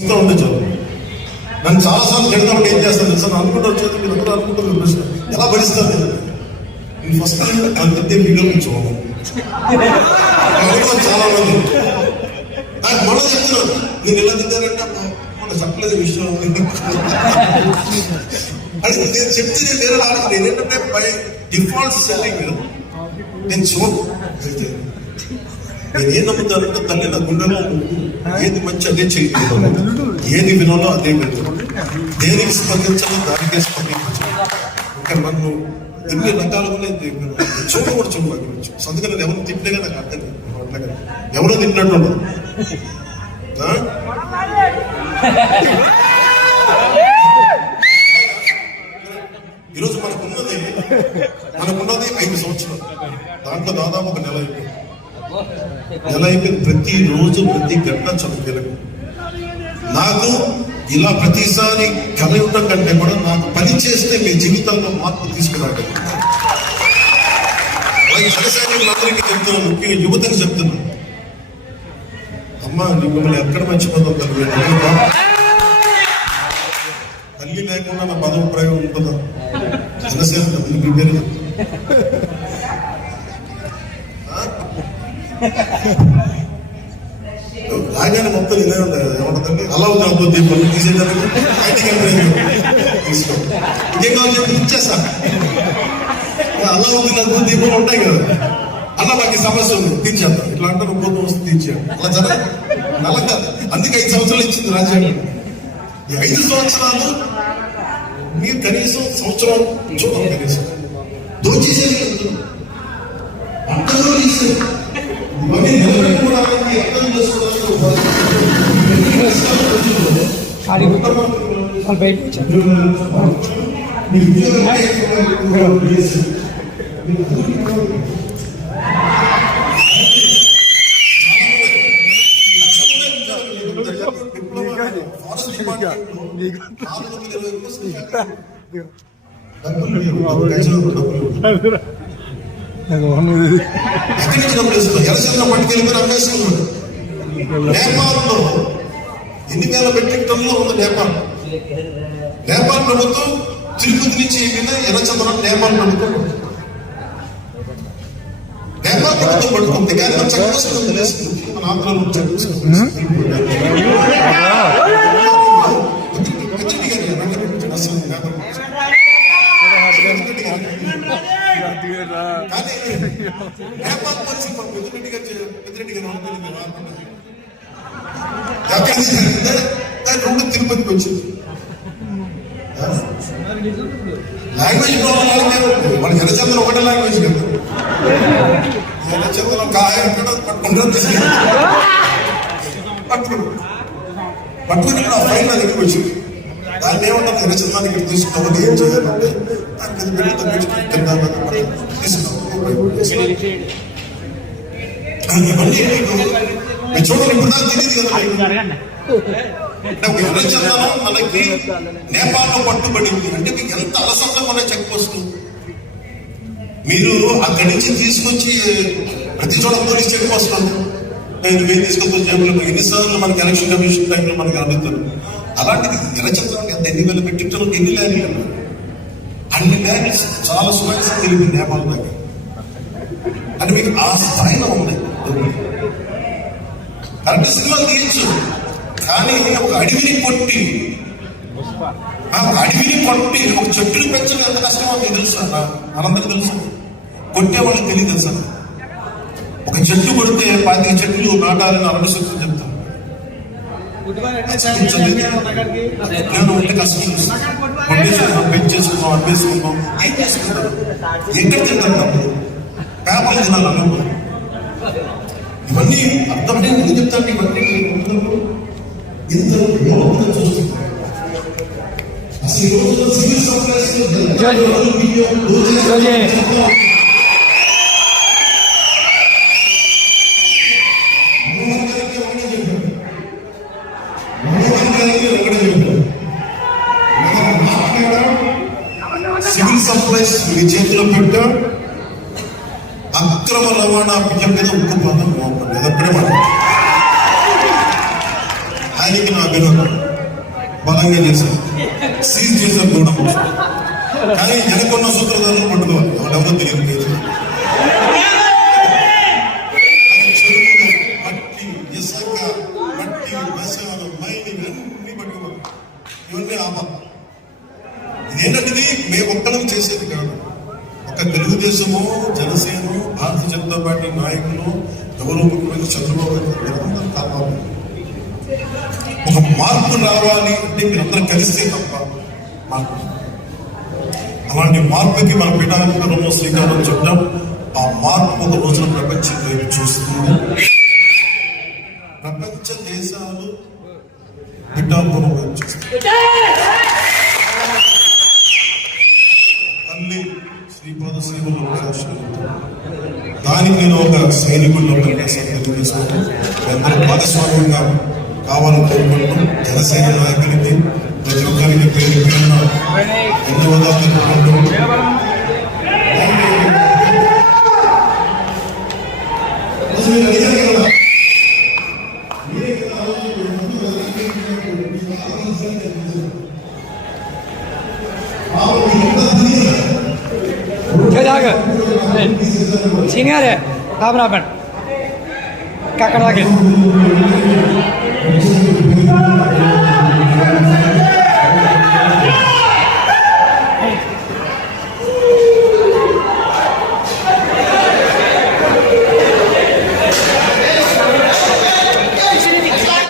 ఉంటే చాలు. నన్ను చాలాసార్లు తిడతామంటే ఏం చేస్తాను సార్ అనుకుంటారు వచ్చేది మీరు అందరూ అనుకుంటారు ప్రశ్న ఎలా భరిస్తారు నేను ఫస్ట్ అంతే వీడియో చూడాలి చాలా మంది నాకు మొన్న చెప్తున్నాను నేను ఎలా తింటానంటే మొన్న చెప్పలేదు విషయం అది నేను చెప్తే నేను వేరే రాలేదు. నేను ఏంటంటే బై డిఫాల్ట్ సెల్లింగ్ నేను నేను ఏం నమ్ముతానంటే తల్లి నా గుండెలో ఏది మంచి అదే చేయగలదు, ఏది వినాలో అదే వినాలి, దేనికి స్పందించాలో దానికే స్పందించాలి. ఇంకా నన్ను ఎన్ని రకాలుగా చూడ కూడా చూడవచ్చు. అందుకని నేను ఎవరు తింటే నాకు అర్థం కాదు, ఎవరో తింటున్నట్టు ఉండదు. ఈరోజు మనకున్నది 5 సంవత్సరాలు, దాంట్లో దాదాపు ఒక నెల అయిపోయింది. ప్రతిరోజు ప్రతి గంట చదువుకోలేదు. నాకు ఇలా ప్రతిసారి కలయటం కంటే కూడా నాకు పని చేస్తే మీ జీవితంలో మార్పు తీసుకురావడం. జనసైనికులందరికీ చెప్తున్నాను, ముఖ్యంగా యువతకు చెప్తున్నాను, అమ్మా మిమ్మల్ని ఎక్కడ మర్చిపోతాం తల్లి. తల్లి లేకుండా నా పదవి ప్రయోగం ఉంటుందా? జనసేన బిడ్డలు రాగానే మొత్తం ఇదే ఉంటాయి. ఏమంటుందండి అలా ఉంది దీపం తీసేదానికి తీసుకో ఇంకేం కావాలి చెప్పి ఇచ్చేస్తా. అలా ఉంది నాకు దీపం ఉంటాయి కదా అలా నాకు ఈ సమస్య ఉంది తీర్చేద్దాం ఇట్లా అంటే పోతూ వస్తుంది తీర్చేయాలి. అలా జరగదు, అలా కాదు. అందుకే 5 సంవత్సరాలు ఇచ్చింది రాజ్యాంగం. ఈ 5 సంవత్సరాలు మీరు కనీసం సంవత్సరం చూద్దాం, కనీసం దోచేసేది అంతలో తీసేది ఎలసంలో పట్టుకెళ్ళిపోయిన అమ్మేసుకున్నాడు. నేపాల్లో 8,000 మెట్రిక్ టన్నులో ఉంది నేపాల్. నేపాల్ ప్రభుత్వం తిరుపతి నుంచి ఎర్రచంద్రం నేపాల్ ప్రభుత్వం పడుతుంది. కానీ మన చక్కగా తెలుస్తుంది, మన ఆంధ్రలో కానీ నేపాల్ పరిస్థితి పెద్దిరెడ్డి గారు రెండు తిరుపతికి వచ్చింది. లాంగ్వేజ్ ప్రాబ్లం మన ఎర్రచంద్రం ఒకటే లాంగ్వేజ్ కదా. ఎర్రచంద్రం కాయ పట్టుకుని ఆ ఫైల్ నా దగ్గరికి వచ్చింది. దాన్ని ఏమంటారు ఎర్రచంద్రాన్ని ఇక్కడ తీసుకోవాలి ఏం చేయాలంటే దానికి చూడండి. ఇప్పుడు నాకు తెలియదు కదా ఎర్రచందనం మనకి నేపాల్లో పట్టుబడింది అంటే మీకు ఎంత అలసత్వం అనే చెక్ పోస్ట్. మీరు అక్కడి నుంచి తీసుకొచ్చి ప్రతి చోట పోలీస్ చెక్ పోస్ట్ నేను వేలు తీసుకొచ్చి జేబులో ఎన్నిసార్లు మనకి ఎలక్షన్ కమిషన్ టైంలో మనకి అడుగుతారు. అలాంటిది ఎర్రచందనం ఎంత 8,000 మెట్రిక్ టన్నులకు ఎన్ని ల్యాండ్లు, అన్ని ల్యాండ్స్ చాలా సుమారు తెలియదు నేపాల్ దగ్గర. అంటే మీకు ఆ స్థాయిలో ఉన్నాయి. కరెక్ట్ సినిమాలు తీయచ్చు, కానీ ఒక అడవిని కొట్టి ఒక చెట్టుని పెంచడం ఎంత కష్టమో మీకు తెలుసా? మనందరికీ తెలుసు, కొట్టేవాళ్ళకి తెలియదు తెలుసా? ఒక చెట్టు కొడితే 25 చెట్లు నాటాలని అరవశక్తులు చెప్తాను. నేను ఉంటే కష్టం పెంచేసుకున్నాం, అనిపేసుకున్నాం, ఏం చేసుకుంటారు? ఎక్కడ తింటారు? పేపర్లు తినాలి. ఇవన్నీ అర్థమని ఎందుకు చెప్తాను? ఇవన్నీ ఇంత చూస్తున్నాం. అసలు ఈ రోజుల్లో సివిల్ సప్లైస్ సివిల్ సప్లైస్ మీ చేతిలో పెట్టా అక్రమ రవాణా బియ్యం మీద ఉక్కుపాదం మోపండి. అదప్పుడే మనం ఆయనకి నా విరోధం బలంగా చేశారు, సీజ్ చేశారు కూడా. కానీ వెనకున్న సూత్రధారులు పట్టుకోవాలి, ఎవరెవరో తెలియదు లేదు. చెరువులు, మట్టి, ఇసుక, మట్టి, మశాలు, మైనింగ్ అన్ని పట్టుకోవాలి. ఇవన్నీ ఆపాలి. ఇదేంటంటే మేము ఒక్కడం చేసేది కాదు. ఒక తెలుగుదేశము, జనసేన, భారతీయ జనతా పార్టీ నాయకులు, ఎవరో ముఖ్యమంత్రి చంద్రబాబు మీరందరూ కావాలి. ఒక మార్పు రావాలి అంటే మీరందరూ కలిస్తే తప్ప మార్పు. అలాంటి మార్పుకి మన పిఠాపురంలో శ్రీకారం చుట్టాం. ఆ మార్పు ఒక రోజున ప్రపంచం వైపు చూస్తుంది. ప్రపంచ దేశాలు పిఠాపురం వైపు చూస్తాయి. తల్లి శ్రీపాద సేవలో దానికి నేను ఒక సైనికుల్లో తెలియజేసుకుంటూ అందరూ భాగస్వామ్యంగా కావాలని కోరుకుంటూ జనసేన నాయకులకి ప్రతి ఒక్కరికి పేరు పేరున ధన్యవాదాలు తెలుపుకుంటూ సింగారే కామరాపండి అక్కడ